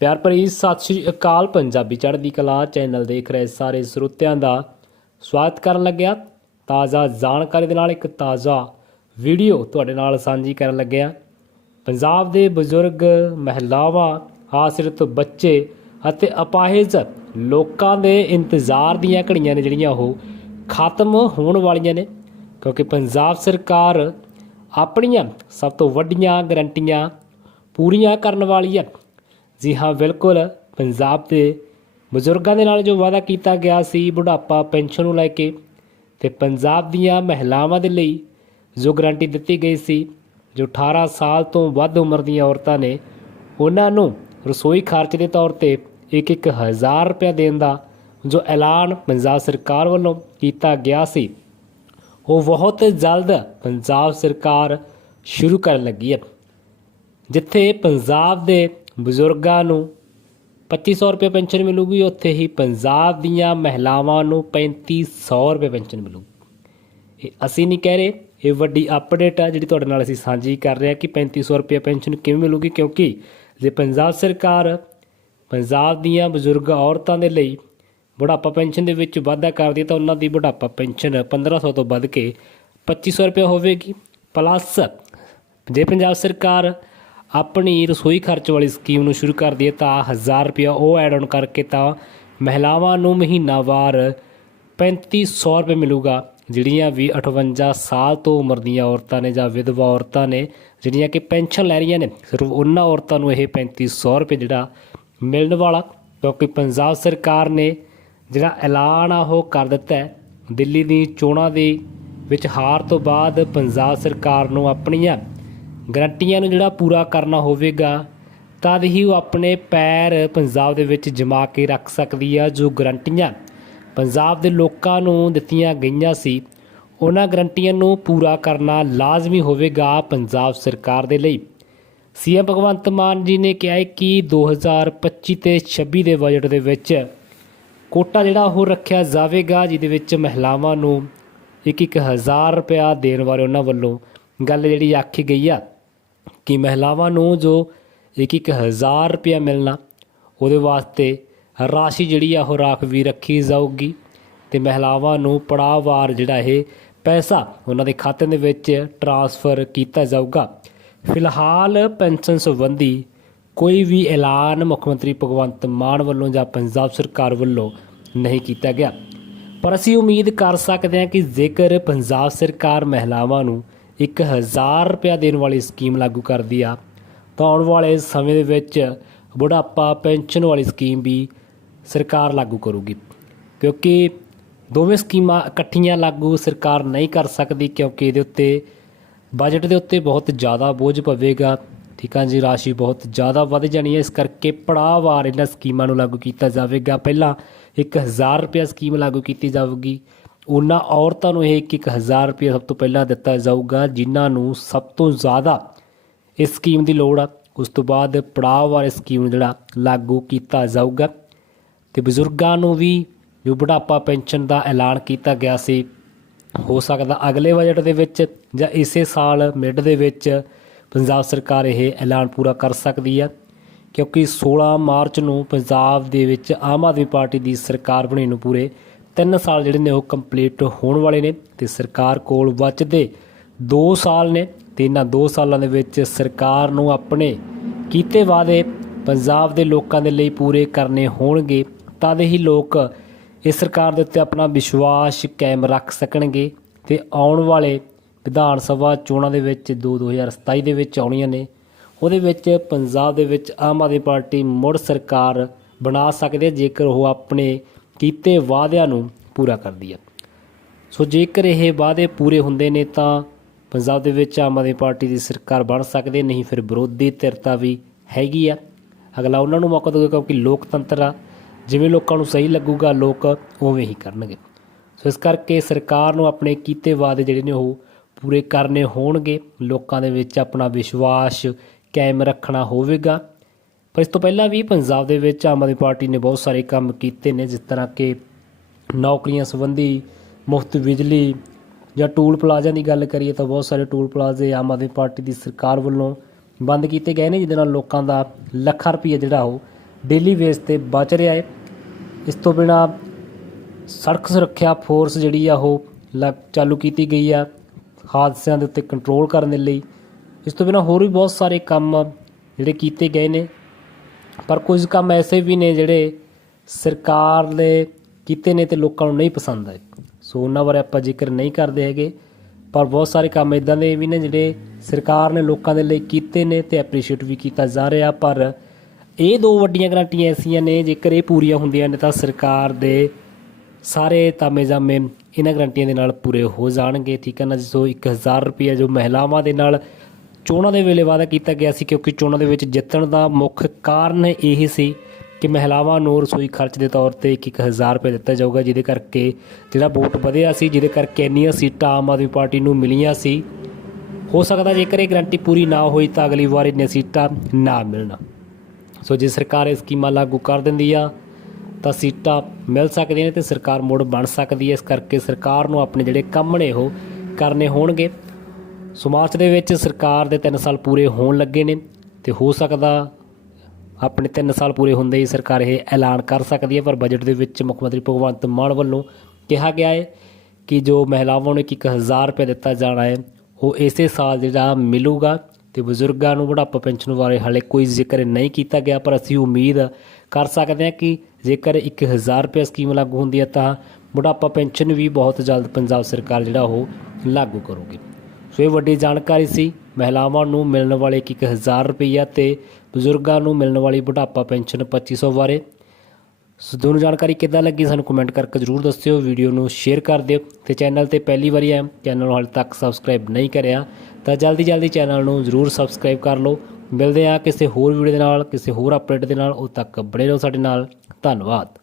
ਪਿਆਰ ਭਰੀ ਸਤਿ ਸ਼੍ਰੀ ਅਕਾਲ ਪੰਜਾਬੀ ਚੜ੍ਹਦੀ ਕਲਾ ਚੈਨਲ ਦੇਖ ਰਹੇ ਸਾਰੇ ਸਰੋਤਿਆਂ ਦਾ ਸਵਾਗਤ ਕਰਨ ਲੱਗਿਆ। ਤਾਜ਼ਾ ਜਾਣਕਾਰੀ ਦੇ ਨਾਲ ਇੱਕ ਤਾਜ਼ਾ ਵੀਡੀਓ ਤੁਹਾਡੇ ਨਾਲ ਸਾਂਝੀ ਕਰਨ ਲੱਗਿਆ। ਪੰਜਾਬ ਦੇ ਬਜ਼ੁਰਗ, ਮਹਿਲਾਵਾਂ, ਆਸਰਿਤ ਬੱਚੇ ਅਤੇ ਅਪਾਹਿਜ ਲੋਕਾਂ ਦੇ ਇੰਤਜ਼ਾਰ ਦੀਆਂ ਘੜੀਆਂ ਨੇ ਜਿਹੜੀਆਂ ਉਹ ਖਤਮ ਹੋਣ ਵਾਲੀਆਂ ਨੇ, ਕਿਉਂਕਿ ਪੰਜਾਬ ਸਰਕਾਰ ਆਪਣੀਆਂ ਸਭ ਤੋਂ ਵੱਡੀਆਂ ਗਰੰਟੀਆਂ ਪੂਰੀਆਂ ਕਰਨ ਵਾਲੀ ਹੈ। ਜੀ ਹਾਂ, ਬਿਲਕੁਲ। ਪੰਜਾਬ ਦੇ ਬਜ਼ੁਰਗਾਂ ਦੇ ਨਾਲ ਜੋ ਵਾਅਦਾ ਕੀਤਾ ਗਿਆ ਸੀ, ਬੁਢਾਪਾ ਪੈਨਸ਼ਨ ਨੂੰ ਲੈ ਕੇ, ਤੇ ਪੰਜਾਬ ਦੀਆਂ ਮਹਿਲਾਵਾਂ ਦੇ ਲਈ ਜੋ ਗਰੰਟੀ ਦਿੱਤੀ ਗਈ ਸੀ, ਜੋ 18 ਸਾਲ ਤੋਂ ਵੱਧ ਉਮਰ ਦੀਆਂ ਔਰਤਾਂ ਨੇ, ਉਹਨਾਂ ਨੂੰ ਰਸੋਈ ਖਰਚ ਦੇ ਤੌਰ ਤੇ ਇੱਕ ਇੱਕ ਹਜ਼ਾਰ ਰੁਪਏ ਦੇਣ ਦਾ ਜੋ ਐਲਾਨ ਪੰਜਾਬ ਸਰਕਾਰ ਵੱਲੋਂ ਕੀਤਾ ਗਿਆ ਸੀ, ਉਹ ਬਹੁਤ ਜਲਦ ਪੰਜਾਬ ਸਰਕਾਰ ਸ਼ੁਰੂ ਕਰਨ ਲੱਗੀ ਹੈ। ਜਿੱਥੇ ਪੰਜਾਬ ਦੇ ਬਜ਼ੁਰਗਾਂ ਨੂੰ 2500 ਰੁਪਏ ਪੈਨਸ਼ਨ ਮਿਲੂਗੀ, ਉੱਥੇ ਹੀ ਪੰਜਾਬ ਦੀਆਂ ਮਹਿਲਾਵਾਂ ਨੂੰ 3500 ਰੁਪਏ ਪੈਨਸ਼ਨ ਮਿਲੂਗੀ। ਇਹ ਅਸੀਂ ਨਹੀਂ ਕਹਿ ਰਹੇ, ਇਹ ਵੱਡੀ ਅਪਡੇਟ ਆ ਜਿਹੜੀ ਤੁਹਾਡੇ ਨਾਲ ਅਸੀਂ ਸਾਂਝੀ ਕਰ ਰਹੇ ਹਾਂ ਕਿ 3500 ਰੁਪਏ ਪੈਨਸ਼ਨ ਕਿਵੇਂ ਮਿਲੂਗੀ, ਕਿਉਂਕਿ ਜੇ ਪੰਜਾਬ ਸਰਕਾਰ ਪੰਜਾਬ ਦੀਆਂ ਬਜ਼ੁਰਗ ਔਰਤਾਂ ਦੇ ਲਈ ਬੁਢਾਪਾ ਪੈਨਸ਼ਨ ਦੇ ਵਿੱਚ ਵਾਧਾ ਕਰਦੀ ਹੈ, ਤਾਂ ਉਹਨਾਂ ਦੀ ਬੁਢਾਪਾ ਪੈਨਸ਼ਨ 1500 ਤੋਂ ਵੱਧ ਕੇ 2500 ਰੁਪਏ ਹੋਵੇਗੀ। ਪਲੱਸ ਜੇ ਪੰਜਾਬ ਸਰਕਾਰ ਆਪਣੀ ਰਸੋਈ ਖਰਚ ਵਾਲੀ ਸਕੀਮ ਨੂੰ ਸ਼ੁਰੂ ਕਰਦੀ ਹੈ ਤਾਂ 1000 ਰੁਪਏ ਉਹ ਐਡ ਆਨ ਕਰਕੇ ਤਾਂ ਮਹਿਲਾਵਾਂ ਨੂੰ ਮਹੀਨਾਵਾਰ 3500 ਰੁਪਏ ਮਿਲੂਗਾ, ਜਿਹੜੀਆਂ ਵੀ 58 ਸਾਲ ਤੋਂ ਉਮਰ ਦੀਆਂ ਔਰਤਾਂ ਨੇ ਜਾਂ ਵਿਧਵਾ ਔਰਤਾਂ ਨੇ, ਜਿਹੜੀਆਂ ਕਿ ਪੈਨਸ਼ਨ ਲੈ ਰਹੀਆਂ ਨੇ, ਸਿਰਫ ਉਹਨਾਂ ਔਰਤਾਂ ਨੂੰ ਇਹ 3500 ਰੁਪਏ ਜਿਹੜਾ ਮਿਲਣ ਵਾਲਾ, ਕਿਉਂਕਿ ਪੰਜਾਬ ਸਰਕਾਰ ਨੇ ਜਿਹੜਾ ਐਲਾਨ ਆ ਉਹ ਕਰ ਦਿੱਤਾ ਹੈ, ਦਿੱਲੀ ਦੀ ਚੋਣਾਂ ਦੇ ਵਿੱਚ ਹਾਰ ਤੋਂ ਬਾਅਦ ਪੰਜਾਬ ਸਰਕਾਰ ਨੂੰ ਆਪਣੀਆਂ ਗਰੰਟੀਆਂ ਨੂੰ ਜਿਹੜਾ ਪੂਰਾ ਕਰਨਾ ਹੋਵੇਗਾ, ਤਦ ਹੀ ਉਹ ਆਪਣੇ ਪੈਰ ਪੰਜਾਬ ਦੇ ਵਿੱਚ ਜਮਾ ਕੇ ਰੱਖ ਸਕਦੀ ਆ, ਜੋ ਗਰੰਟੀਆਂ ਪੰਜਾਬ ਦੇ ਲੋਕਾਂ ਨੂੰ ਦਿੱਤੀਆਂ ਗਈਆਂ ਸੀ। ਉਹਨਾਂ ਗਰੰਟੀਆਂ ਨੂੰ ਪੂਰਾ ਕਰਨਾ ਲਾਜ਼ਮੀ ਹੋਵੇਗਾ ਪੰਜਾਬ ਸਰਕਾਰ ਦੇ ਲਈ। ਸੀਐਮ ਭਗਵੰਤ ਮਾਨ ਜੀ ਨੇ ਕਿਹਾ ਹੈ ਕਿ 2025 ਤੇ 26 ਦੇ ਬਜਟ ਦੇ ਵਿੱਚ ਕੋਟਾ ਜਿਹੜਾ ਉਹ ਰੱਖਿਆ ਜਾਵੇਗਾ, ਜਿਹਦੇ ਵਿੱਚ ਮਹਿਲਾਵਾਂ ਨੂੰ ਇੱਕ ਇੱਕ ਹਜ਼ਾਰ ਰੁਪਇਆ ਦੇਣ ਬਾਰੇ ਉਹਨਾਂ ਵੱਲੋਂ ਗੱਲ ਜਿਹੜੀ ਆਖੀ ਗਈ ਆ। ਕਿ ਮਹਿਲਾਵਾਂ ਨੂੰ ਜੋ ਇੱਕ ਇੱਕ ਹਜ਼ਾਰ ਰੁਪਇਆ ਮਿਲਣਾ, ਉਹਦੇ ਵਾਸਤੇ ਰਾਸ਼ੀ ਜਿਹੜੀ ਆ ਉਹ ਰਾਖ ਵੀ ਰੱਖੀ ਜਾਊਗੀ ਤੇ ਮਹਿਲਾਵਾਂ ਨੂੰ ਪੜਾਅਵਾਰ ਜਿਹੜਾ ਇਹ ਪੈਸਾ ਉਹਨਾਂ ਦੇ ਖਾਤੇ ਦੇ ਵਿੱਚ ਟ੍ਰਾਂਸਫਰ ਕੀਤਾ ਜਾਊਗਾ। ਫਿਲਹਾਲ ਪੈਨਸ਼ਨ ਸੰਬੰਧੀ ਕੋਈ ਵੀ ਐਲਾਨ ਮੁੱਖ ਮੰਤਰੀ ਭਗਵੰਤ ਮਾਨ ਵੱਲੋਂ ਜਾਂ ਪੰਜਾਬ ਸਰਕਾਰ ਵੱਲੋਂ ਨਹੀਂ ਕੀਤਾ ਗਿਆ। ਪਰ ਅਸੀਂ ਉਮੀਦ ਕਰ ਸਕਦੇ ਹਾਂ ਕਿ ਜੇਕਰ ਪੰਜਾਬ ਸਰਕਾਰ ਮਹਿਲਾਵਾਂ ਨੂੰ 1000 ਰੁਪਇਆ ਦੇਣ ਵਾਲੀ ਸਕੀਮ ਲਾਗੂ ਕਰਦੀ ਆ। ਤਾਂ ਆਉਣ ਵਾਲੇ ਸਮੇਂ ਦੇ ਵਿੱਚ ਬੁਢਾਪਾ ਪੈਨਸ਼ਨ ਵਾਲੀ ਸਕੀਮ ਵੀ ਸਰਕਾਰ ਲਾਗੂ ਕਰੂਗੀ। ਕਿਉਂਕਿ ਦੋਵੇਂ ਸਕੀਮਾਂ ਇਕੱਠੀਆਂ ਲਾਗੂ ਸਰਕਾਰ ਨਹੀਂ ਕਰ ਸਕਦੀ ਕਿਉਂਕਿ ਇਹਦੇ ਉੱਤੇ ਬਜਟ ਦੇ ਉੱਤੇ ਬਹੁਤ ਜ਼ਿਆਦਾ ਬੋਝ ਪਵੇਗਾ। ਠੀਕ ਆ ਜੀ, ਰਾਸ਼ੀ ਬਹੁਤ ਜ਼ਿਆਦਾ ਵੱਧ ਜਾਣੀ ਹੈ। ਇਸ ਕਰਕੇ ਪੜਾਅਵਾਰ ਇਹਨਾਂ ਸਕੀਮਾਂ ਨੂੰ ਲਾਗੂ ਕੀਤਾ ਜਾਵੇਗਾ। ਪਹਿਲਾਂ 1000 ਰੁਪਏ ਸਕੀਮ ਲਾਗੂ ਕੀਤੀ ਜਾਵੇਗੀ। ਉਹਨਾਂ ਔਰਤਾਂ ਨੂੰ ਇਹ 1000 ਰੁਪਏ ਸਭ ਤੋਂ ਪਹਿਲਾਂ ਦਿੱਤਾ ਜਾਊਗਾ, ਜਿਨ੍ਹਾਂ ਨੂੰ ਸਭ ਤੋਂ ਜ਼ਿਆਦਾ ਇਸ ਸਕੀਮ ਦੀ ਲੋੜ ਆ। ਉਸ ਤੋਂ ਬਾਅਦ ਪੜਾਅਵਾਰ ਇਸ ਸਕੀਮ ਜਿਹੜਾ ਲਾਗੂ ਕੀਤਾ ਜਾਊਗਾ। ਤੇ ਬਜ਼ੁਰਗਾਂ ਨੂੰ ਵੀ ਜੋ ਬੁਢਾਪਾ ਪੈਨਸ਼ਨ ਦਾ ਐਲਾਨ ਕੀਤਾ ਗਿਆ ਸੀ, ਹੋ ਸਕਦਾ ਅਗਲੇ ਬਜਟ ਦੇ ਵਿੱਚ ਜਾਂ ਇਸੇ ਸਾਲ ਮਿਡ ਦੇ ਵਿੱਚ ਪੰਜਾਬ ਸਰਕਾਰ ਇਹ ਐਲਾਨ ਪੂਰਾ ਕਰ ਸਕਦੀ ਹੈ ਕਿਉਂਕਿ 16 ਮਾਰਚ ਨੂੰ ਪੰਜਾਬ ਦੇ ਵਿੱਚ ਆਮ ਆਦਮੀ ਪਾਰਟੀ ਦੀ ਸਰਕਾਰ ਬਣੇ ਨੂੰ ਪੂਰੇ 3 ਸਾਲ ਜਿਹੜੇ ਨੇ ਉਹ ਕੰਪਲੀਟ ਹੋਣ ਵਾਲੇ ਨੇ ਤੇ ਸਰਕਾਰ ਕੋਲ ਬਚਦੇ 2 ਸਾਲ ਨੇ ਤੇ ਇਹਨਾਂ 2 ਸਾਲਾਂ ਦੇ ਵਿੱਚ ਸਰਕਾਰ ਨੂੰ ਆਪਣੇ ਕੀਤੇ ਵਾਅਦੇ ਪੰਜਾਬ ਦੇ ਲੋਕਾਂ ਦੇ ਲਈ ਪੂਰੇ ਕਰਨੇ ਹੋਣਗੇ ਤਦ ਹੀ ਲੋਕ ਇਸ ਸਰਕਾਰ ਦੇ ਉੱਤੇ ਆਪਣਾ ਵਿਸ਼ਵਾਸ ਕਾਇਮ ਰੱਖ ਸਕਣਗੇ ਤੇ ਆਉਣ ਵਾਲੇ ਵਿਧਾਨ ਸਭਾ ਚੋਣਾਂ ਦੇ ਵਿੱਚ 2 2027 ਦੇ ਵਿੱਚ ਆਉਣੀਆਂ ਨੇ। ਉਹਦੇ ਵਿੱਚ ਪੰਜਾਬ ਦੇ ਵਿੱਚ ਆਮ ਆਦਮੀ ਪਾਰਟੀ ਮੁੜ ਸਰਕਾਰ ਬਣਾ ਸਕਦੇ ਜੇਕਰ ਉਹ ਆਪਣੇ ਕੀਤੇ ਵਾਅਦਿਆਂ ਨੂੰ ਪੂਰਾ ਕਰਦੀ ਹੈ ਸੋ ਜੇਕਰ ਇਹ ਵਾਅਦੇ ਪੂਰੇ ਹੁੰਦੇ ਨੇ ਤਾਂ ਪੰਜਾਬ ਦੇ ਵਿੱਚ ਆਮ ਆਦਮੀ ਪਾਰਟੀ ਦੀ ਸਰਕਾਰ ਬਣ ਸਕਦੀ ਨਹੀਂ ਫਿਰ ਵਿਰੋਧੀ ਧਿਰਤਾ ਵੀ ਹੈਗੀ ਆ। ਅਗਲਾ ਉਹਨਾਂ ਨੂੰ ਮੌਕਾ ਦੇਊਗਾ ਕਿਉਂਕਿ ਲੋਕਤੰਤਰ ਆ। ਜਿਵੇਂ ਲੋਕਾਂ ਨੂੰ ਸਹੀ ਲੱਗੂਗਾ, ਲੋਕ ਉਵੇਂ ਹੀ ਕਰਨਗੇ। ਸੋ ਇਸ ਕਰਕੇ ਸਰਕਾਰ ਨੂੰ ਆਪਣੇ ਕੀਤੇ ਵਾਅਦੇ ਜਿਹੜੇ ਨੇ ਉਹ ਪੂਰੇ ਕਰਨੇ ਹੋਣਗੇ। ਲੋਕਾਂ ਦੇ ਵਿੱਚ ਆਪਣਾ ਵਿਸ਼ਵਾਸ ਕਾਇਮ ਰੱਖਣਾ ਹੋਵੇਗਾ। ਪਰ ਇਸ ਤੋਂ ਪਹਿਲਾਂ ਵੀ ਪੰਜਾਬ ਦੇ ਵਿੱਚ ਆਮ ਆਦਮੀ ਪਾਰਟੀ ਨੇ ਬਹੁਤ ਸਾਰੇ ਕੰਮ ਕੀਤੇ ਨੇ, ਜਿਸ ਤਰ੍ਹਾਂ ਕਿ ਨੌਕਰੀਆਂ ਸੰਬੰਧੀ ਮੁਫਤ ਬਿਜਲੀ ਜਾਂ ਟੂਲ ਪਲਾਜ਼ਾ ਦੀ ਗੱਲ ਕਰੀਏ ਤਾਂ ਬਹੁਤ ਸਾਰੇ ਟੂਲ ਪਲਾਜ਼ੇ ਆਮ ਆਦਮੀ ਪਾਰਟੀ ਦੀ ਸਰਕਾਰ ਵੱਲੋਂ ਬੰਦ ਕੀਤੇ ਗਏ ਨੇ, ਜਿਹਦੇ ਨਾਲ ਲੋਕਾਂ ਦਾ ਲੱਖਾਂ ਰੁਪਏ ਜਿਹੜਾ ਉਹ ਡੇਲੀ ਬੇਸ ਤੇ ਬਚ ਰਿਹਾ ਹੈ। ਇਸ ਤੋਂ ਬਿਨਾ ਸੜਕ ਸੁਰੱਖਿਆ ਫੋਰਸ ਜਿਹੜੀ ਆ ਉਹ ਲ- ਚਾਲੂ ਕੀਤੀ ਗਈ ਆ ਹਾਦਸਿਆਂ ਦੇ ਉੱਤੇ ਕੰਟਰੋਲ ਕਰਨ ਦੇ ਲਈ। ਇਸ ਤੋਂ ਬਿਨਾ ਹੋਰ ਵੀ ਬਹੁਤ ਸਾਰੇ ਕੰਮ ਜਿਹੜੇ ਕੀਤੇ ਗਏ ਨੇ। ਪਰ ਕੁਝ ਕੰਮ ਐਸੇ ਵੀ ਨੇ ਜਿਹੜੇ ਸਰਕਾਰ ਦੇ ਕੀਤੇ ਨੇ ਤੇ ਲੋਕਾਂ ਨੂੰ ਨਹੀਂ ਪਸੰਦ ਆਏ। ਸੋ ਉਹਨਾਂ ਬਾਰੇ ਆਪਾਂ ਜ਼ਿਕਰ ਨਹੀਂ ਕਰਦੇ ਹੈਗੇ, ਪਰ ਬਹੁਤ ਸਾਰੇ ਕੰਮ ਇਦਾਂ ਦੇ ਵੀ ਨੇ ਜਿਹੜੇ ਸਰਕਾਰ ਨੇ ਲੋਕਾਂ ਦੇ ਲਈ ਕੀਤੇ ਨੇ ਤੇ ਐਪਰੀਸ਼ੀਏਟ ਵੀ ਕੀਤਾ ਜਾ ਰਿਹਾ, ਪਰ ਇਹ ਦੋ ਵੱਡੀਆਂ ਗਰੰਟੀਆਂ ਐਸੀਆਂ ਨੇ, ਜੇਕਰ ਇਹ ਪੂਰੀਆਂ ਹੁੰਦੀਆਂ ਨੇ ਤਾਂ ਸਰਕਾਰ ਦੇ ਸਾਰੇ ਤਾਮੇ ਜਾਮੇ ਇਹਨਾਂ ਗਰੰਟੀਆਂ ਦੇ ਨਾਲ ਪੂਰੇ ਹੋ ਜਾਣਗੇ। ਠੀਕ ਹੈ ਨਾ ਸੋ 1000 ਰੁਪਏ ਜੋ ਮਹਿਲਾਵਾਂ ਦੇ ਨਾਲ ਚੋਣਾਂ ਦੇ ਵੇਲੇ ਵਾਅਦਾ ਕੀਤਾ ਗਿਆ ਸੀ ਕਿਉਂਕਿ ਚੋਣਾਂ ਦੇ ਵਿੱਚ ਜਿੱਤਣ ਦਾ ਮੁੱਖ ਕਾਰਨ ਇਹ ਸੀ ਕਿ ਮਹਿਲਾਵਾਂ ਨੂੰ ਰਸੋਈ ਖਰਚ ਦੇ ਤੌਰ ਤੇ 1000 ਰੁਪਏ ਦਿੱਤਾ ਜਾਊਗਾ, ਜਿਹਦੇ ਕਰਕੇ ਜਿਹੜਾ ਵੋਟ ਵਧਿਆ ਸੀ, ਜਿਹਦੇ ਕਰਕੇ ਇੰਨੀਆਂ ਸੀਟਾਂ ਆਮ ਆਦਮੀ ਪਾਰਟੀ ਨੂੰ ਮਿਲੀਆਂ ਸੀ। ਹੋ ਸਕਦਾ ਜੇਕਰ ਇਹ ਗਰੰਟੀ ਪੂਰੀ ਨਾ ਹੋਈ ਤਾਂ ਅਗਲੀ ਵਾਰ ਇੰਨੀਆਂ ਸੀਟਾਂ ਨਾ ਮਿਲਣ। ਸੋ ਜੇ ਸਰਕਾਰ ਇਹ ਸਕੀਮਾਂ ਲਾਗੂ ਕਰ ਦਿੰਦੀ ਆ, ਤਾਂ ਸੀਟਾਂ ਮਿਲ ਸਕਦੀਆਂ ਨੇ ਤੇ ਸਰਕਾਰ ਮੁੜ ਬਣ ਸਕਦੀ ਹੈ। ਇਸ ਕਰਕੇ ਸਰਕਾਰ ਨੂੰ ਆਪਣੇ ਜਿਹੜੇ ਕੰਮ ਨੇ ਉਹ ਕਰਨੇ ਹੋਣਗੇ। ਸਮਾਜ ਦੇ ਵਿੱਚ ਸਰਕਾਰ ਦੇ 3 ਸਾਲ ਪੂਰੇ ਹੋਣ ਲੱਗੇ ਨੇ ਤੇ ਹੋ ਸਕਦਾ ਆਪਣੇ 3 ਸਾਲ ਪੂਰੇ ਹੁੰਦੇ ਹੀ ਸਰਕਾਰ ਇਹ ਐਲਾਨ ਕਰ ਸਕਦੀ ਹੈ, ਪਰ ਬਜਟ ਦੇ ਵਿੱਚ ਮੁੱਖ ਮੰਤਰੀ ਭਗਵੰਤ ਮਾਨ ਵੱਲੋਂ ਕਿਹਾ ਗਿਆ ਹੈ ਕਿ ਜੋ ਮਹਿਲਾਵਾਂ ਨੂੰ ਇੱਕ 1000 ਰੁਪਏ ਦਿੱਤਾ ਜਾਣਾ ਹੈ, ਉਹ ਇਸੇ ਸਾਲ ਜਿਹੜਾ ਮਿਲੂਗਾ ਤੇ ਬਜ਼ੁਰਗਾਂ ਨੂੰ, ਬੁਢਾਪਾ ਪੈਨਸ਼ਨ ਬਾਰੇ ਹਾਲੇ ਕੋਈ ਜ਼ਿਕਰ ਨਹੀਂ ਕੀਤਾ ਗਿਆ, ਪਰ ਅਸੀਂ ਉਮੀਦ ਕਰ ਸਕਦੇ ਹਾਂ ਕਿ ਜੇਕਰ 1000 ਰੁਪਏ ਸਕੀਮ ਲਾਗੂ ਹੁੰਦੀ ਹੈ ਤਾਂ ਬੁਢਾਪਾ ਪੈਨਸ਼ਨ ਵੀ ਬਹੁਤ ਜਲਦ ਪੰਜਾਬ ਸਰਕਾਰ ਜਿਹੜਾ ਉਹ ਲਾਗੂ ਕਰੂਗੀ। ਸੋ ਇਹ ਵੱਡੀ ਜਾਣਕਾਰੀ ਸੀ। ਮਹਿਲਾਵਾਂ ਨੂੰ ਮਿਲਣ ਵਾਲੇ 1000 ਰੁਪਈਆ ਤੇ ਬਜ਼ੁਰਗਾਂ ਨੂੰ ਮਿਲਣ ਵਾਲੀ ਬੁਢਾਪਾ ਪੈਨਸ਼ਨ 2500 ਬਾਰੇ। ਸੋ ਦੋਨੋਂ ਜਾਣਕਾਰੀ ਕਿੱਦਾਂ ਲੱਗੀ ਸਾਨੂੰ ਕਮੈਂਟ ਕਰਕੇ ਜਰੂਰ ਦੱਸਿਓ। ਵੀਡੀਓ ਨੂੰ ਸ਼ੇਅਰ ਕਰ ਦਿਓ ਤੇ ਚੈਨਲ ਤੇ ਪਹਿਲੀ ਵਾਰੀ ਆਏ ਚੈਨਲ ਨੂੰ ਹਾਲੇ ਤੱਕ ਸਬਸਕ੍ਰਾਈਬ ਨਹੀਂ ਕਰਿਆ, ਤਾਂ ਜਲਦੀ ਜਲਦੀ ਚੈਨਲ ਨੂੰ ਜਰੂਰ ਸਬਸਕ੍ਰਾਈਬ ਕਰ ਲਓ। ਮਿਲਦੇ ਆ ਕਿਸੇ ਹੋਰ ਵੀਡੀਓ ਦੇ ਨਾਲ, ਕਿਸੇ ਹੋਰ ਅਪਡੇਟ ਦੇ ਨਾਲ। ਉਦੋਂ ਤੱਕ ਬਣੇ ਰਹੋ ਸਾਡੇ ਨਾਲ। ਧੰਨਵਾਦ।